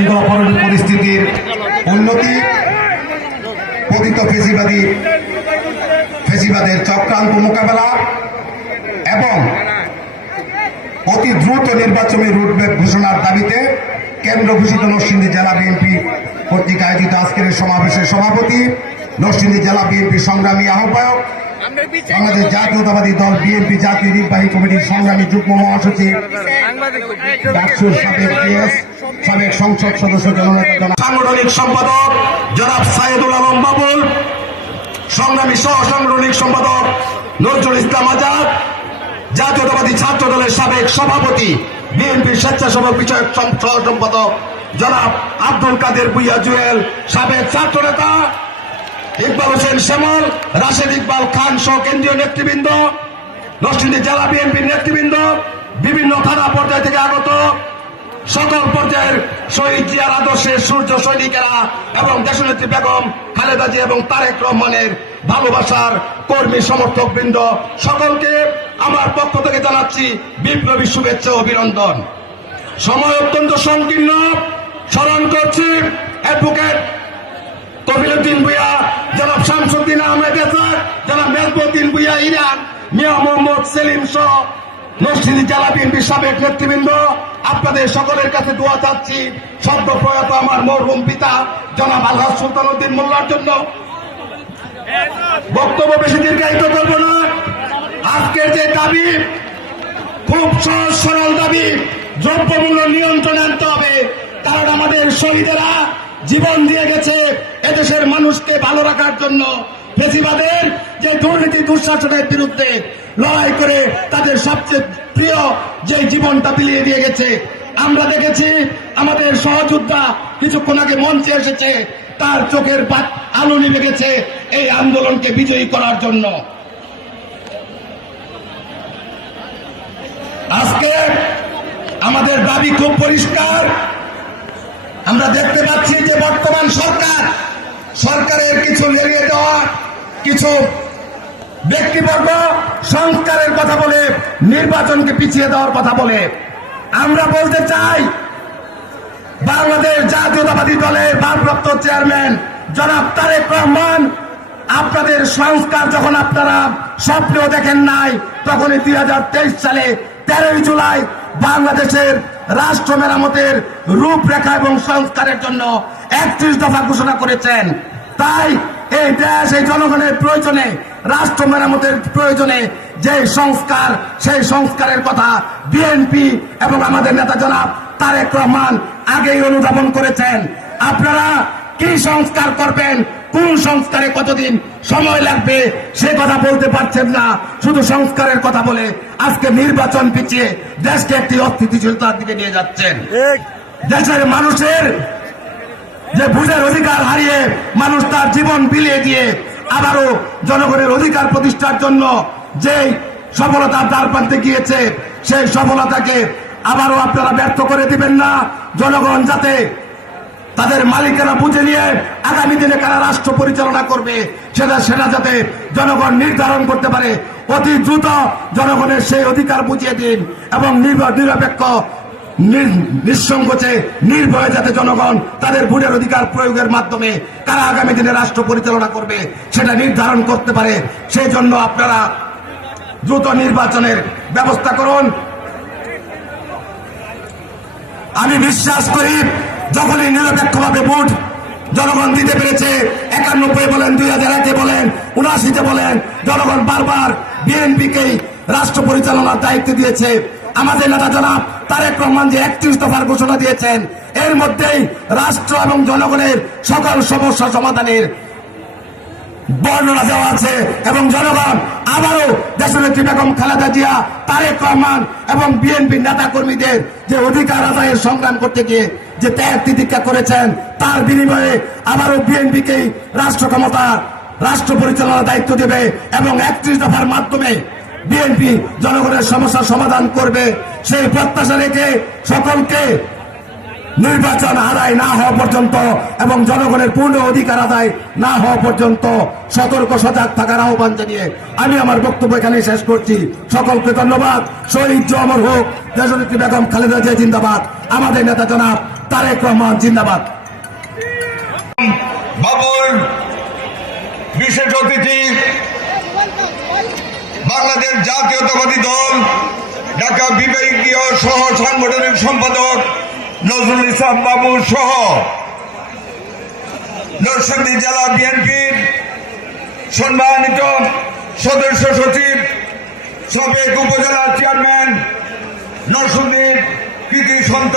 শৃঙ্খলা পরিস্থিতির উন্নতি, পতিত ফেসিবাদের চক্রান্ত মোকাবেলা এবং অতি দ্রুত নির্বাচনী রুটম্যাপ ঘোষণার দাবিতে কেন্দ্র ঘোষিত নরসিংদী জেলা বিএনপি কর্তৃক আয়োজিত আজকের সমাবেশের সভাপতি, নরসিংদী জেলা বিএনপি সংগ্রামী আহ্বায়ক, বাংলাদেশ জাতীয়তাবাদী দল বিএনপি জাতীয় নির্বাহী কমিটির সংগ্রামী যুগ্ম মহাসচিব, ডাকসুর সাবেক সংসদ সদস্য, সাংগঠনিক সম্পাদক জনাব সাইদুল আলম বাবুল, সংগ্রামী সহ সাংগঠনিক সম্পাদক নজরুল ইসলাম আজাদ, জাতীয়তাবাদী ছাত্র দলের সাবেক সভাপতি, বিএনপির স্বেচ্ছাসেবক বিষয়ক সহ সম্পাদক জনাব আব্দুল কাদের ভূঁইয়া জুয়েল, সাবেক ছাত্র নেতা ইকবাল হোসেন শ্যামল, রাশেদ ইকবাল খান সহ কেন্দ্রীয় নেতৃবৃন্দ, নরসিংদী জেলা বিএনপির নেতৃবৃন্দ, বিভিন্ন থানা পর্যায় থেকে আগত সকল পর্যায়ের শহীদ জিয়ার আদর্শের সূর্য সৈনিকেরা এবং দেশনেত্রী বেগম খালেদা জিয়া এবং তারেক রহমানের ভালোবাসার কর্মী সমর্থক বৃন্দ, সকলকে আমার পক্ষ থেকে জানাচ্ছি বিপ্লবী শুভেচ্ছা ও অভিনন্দন। সময় অত্যন্ত সংকীর্ণ, স্মরণ করছি অ্যাডভোকেট কবিরউদ্দিন ভূঁইয়া, জনাব শামসুদ্দিন আহমেদ এসাদ, জনাব মেজবুদ্দিন ভূঁইয়া ইরান, মিয়া মোহাম্মদ সেলিম সহ নরসিংদী জেলা বিএনপির সাবেক নেতৃবৃন্দ, আপনাদের সকলের কাছে দোয়া চাচ্ছি সদ্য প্রয়াত আমার মরহুম পিতা জনাব আলহাজ সুলতান উদ্দিন মোল্লার জন্য। বক্তব্য বেশি দীর্ঘায়িত করব না। আজকের যে দাবি খুব সহজ সরল দাবি, দ্রব্যমূল্য নিয়ন্ত্রণে আনতে হবে, কারণ আমাদের শহীদেরা জীবন দিয়ে গেছে এদেশের মানুষকে ভালো রাখার জন্য। ফেসিবাদের যে দুর্নীতি দুঃশাসনের বিরুদ্ধে লড়াই করে তাদের সবচেয়ে প্রিয় যে জীবনটা বিলিয়ে দিয়ে গেছে। আমরা দেখেছি আমাদের সহযোদ্ধা কিছুক্ষণ আগে মঞ্চে এসেছে, তার চোখের আলো নিভে গেছে এই আন্দোলনকে বিজয়ী করার জন্য। আজকে আমাদের দাবি খুব পরিষ্কার। আমরা দেখতে পাচ্ছি যে বর্তমান সরকারের কিছু এড়িয়ে দেওয়া কিছু ব্যক্তিবর্গ সংস্কারের কথা বলে নির্বাচনকে পিছিয়ে দেওয়ার কথা বলে। আমরা বলতে চাই, বাংলাদেশ জাতীয়তাবাদী দলের ভারপ্রাপ্ত চেয়ারম্যান জনাব তারেক রহমান, আপনাদের সংস্কার যখন আপনারা স্বপ্নেও দেখেন নাই, তখনই 2023 সালে 13 জুলাই বাংলাদেশের রাষ্ট্র মেরামতের রূপরেখা এবং সংস্কারের জন্য 31 দফা ঘোষণা করেছেন। তাই এই দেশ, এই জনগণের প্রয়োজনে, রাষ্ট্র মেরামতের প্রয়োজনে যে সংস্কার, সেই সংস্কারের কথা বিএনপি এবং আমাদের নেতা জনাব তারেক রহমান আগেই অনুধাবন করেছেন। আপনারা কি সংস্কার করবেন, কোন সংস্কারে কতদিন সময় লাগবে সে কথা বলতে পারছেন না, শুধু সংস্কারের কথা বলে আজকে নির্বাচন পিছিয়ে দেশকে একটি অস্থিতিশীলতার দিকে নিয়ে যাচ্ছেন। দেশের মানুষের যে ভোটের অধিকার হারিয়ে মানুষ তার জীবন বিলিয়ে দিয়ে আবারও জনগণের অধিকার প্রতিষ্ঠার জন্য যে সফলতার দ্বার প্রান্তে গিয়েছে, সেই সফলতাকে আবারও আপনারা ব্যর্থ করে দিবেন না। জনগণ যাতে তাদের মালিকেরা বুঝে নিয়ে আগামী দিনে কারা রাষ্ট্র পরিচালনা করবে সেটা যাতে জনগণ নির্ধারণ করতে পারে, অতি দ্রুত জনগণের সেই অধিকার বুঝিয়ে দিন এবং নিরপেক্ষ নিঃসংকোচে নির্ভয়ে যাতে জনগণ তাদের ভোটের অধিকার প্রয়োগের মাধ্যমে কারা আগামী দিনে রাষ্ট্র পরিচালনা করবে সেটা নির্ধারণ করতে পারে। সেই জন্য আপনারা দ্রুত নির্বাচনের ব্যবস্থা করুন। আমি বিশ্বাস করি, যখনই নিরপেক্ষভাবে ভোট জনগণ দিতে পেরেছে, 91 বলেন, 2001 বলেন, 79 বলেন, জনগণ বারবার বিএনপিকেই রাষ্ট্র পরিচালনার দায়িত্ব দিয়েছে। আমাদের নেতা জনাব তারেক রহমান যে 31 দফার ঘোষণা দিয়েছেন, এর মধ্যেই রাষ্ট্র এবং জনগণের সকল সমস্যা সমাধানের বর্ণনা দেওয়া আছে এবং জনগণ আবারও দেশনেত্রী বেগম খালেদা জিয়া, তারেক রহমান এবং বিএনপির নেতা কর্মীদের যে অধিকার আদায়ের সংগ্রাম করতে গিয়ে যে ত্যাগ তিতিক্ষা করেছেন, তার বিনিময়ে আবারও বিএনপিকেই রাষ্ট্র ক্ষমতা, রাষ্ট্র পরিচালনার দায়িত্ব দেবে এবং 31 দফার মাধ্যমে বিএনপি জনগণের সমস্যার সমাধান করবে। সেই প্রত্যাশা রেখে সকলকে নির্বাচন আদায় না হওয়া পর্যন্ত এবং জনগণের পূর্ণ অধিকার আদায় না হওয়া পর্যন্ত সতর্ক সজাগ থাকার আহ্বান জানিয়ে আমি আমার বক্তব্য এখানে শেষ করছি। সকলকে ধন্যবাদ। শহীদ অমর হোক, দেশনেত্রী বেগম খালেদা জিয়া জিন্দাবাদ। আমাদের নেতা জনাব তারেক রহমান জিন্দাবাদ। বাবুল বিশেষ অতিথি বাংলাদেশ জাতীয়তাবাদী দল ঢাকা বিভাগীয় সহ সাংগঠনিক সম্পাদক নজরুল ইসলাম বাবু সহ নরসিংদী জেলা বিএনপির সম্মানিত সদস্য সচিব, সাবেক উপজেলা চেয়ারম্যান, নরসিংদীর কৃতি সন্তান